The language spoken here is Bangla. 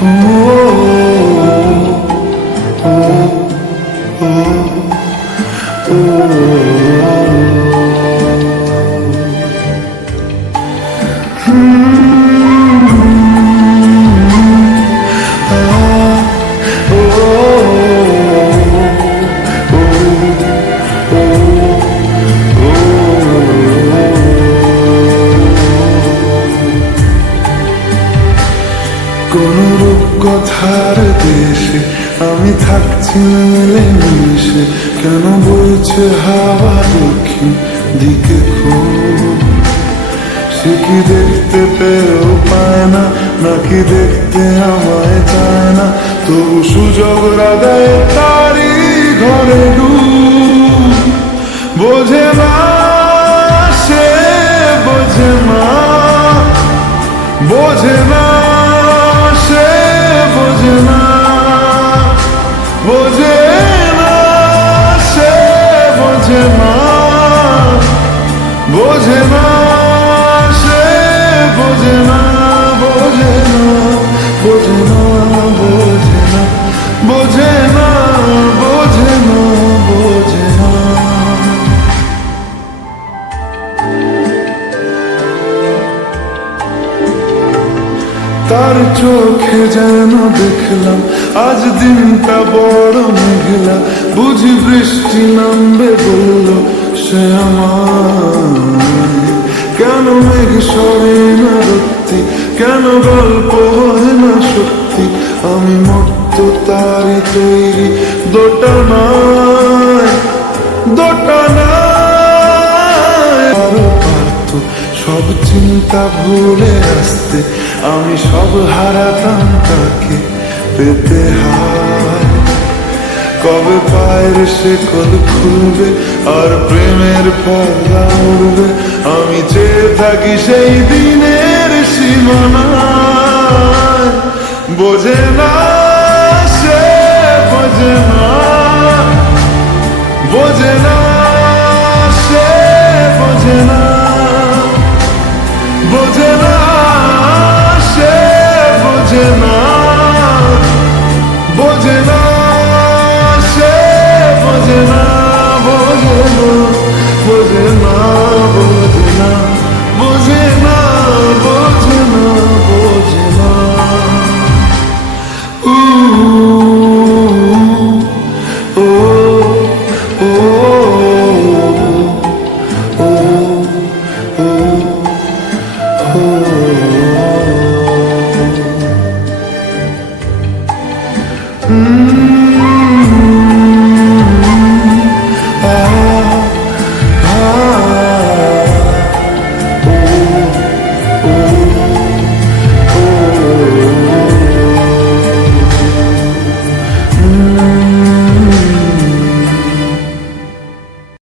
কোন রূপকথার দেশে আমি থাকছি মিলে মিশে, কেন বইছে হাওয়া দক্ষিণ দিকে খুব? সে কি দেখতে পেয়েও পায় না, নাকি দেখতে আমায় চায় না? তবু সুযোগ রাগায় তারি ঘরে ডুব। বোঝে না সে, বোঝে না, বোঝে না সে, বোঝে না, বোঝে না সে, বোঝে না, বোঝে না সে, বোঝে না, বোঝে না, বোঝে না, বোঝে না, বোঝে না, বোঝে না, বোঝে না। তার চোখে যেন দেখলাম আজ দিনটা বড় মেঘলা, বুঝি বৃষ্টি নামবে বলল সে আমায়। কেন মেঘ সরে না রত্তি, কেন গল্প হয় না সত্যি? আমি মর্ত তারি তৈরি দোটানায়, দোটানায়। আরো পারতো সব চিন্তা ভুলে আসতে, আমি সব হারাতাম তাকে পেতে হায়। কবে পায়ের শেকল খুলবে আর প্রেমের পর্দা উড়বে? আমি চেয়ে থাকি সেই দিনের সীমানায়। বোঝে না সে, বোঝে না, বোঝে না সে, বোঝে না, বোঝে না সে, বোঝে না।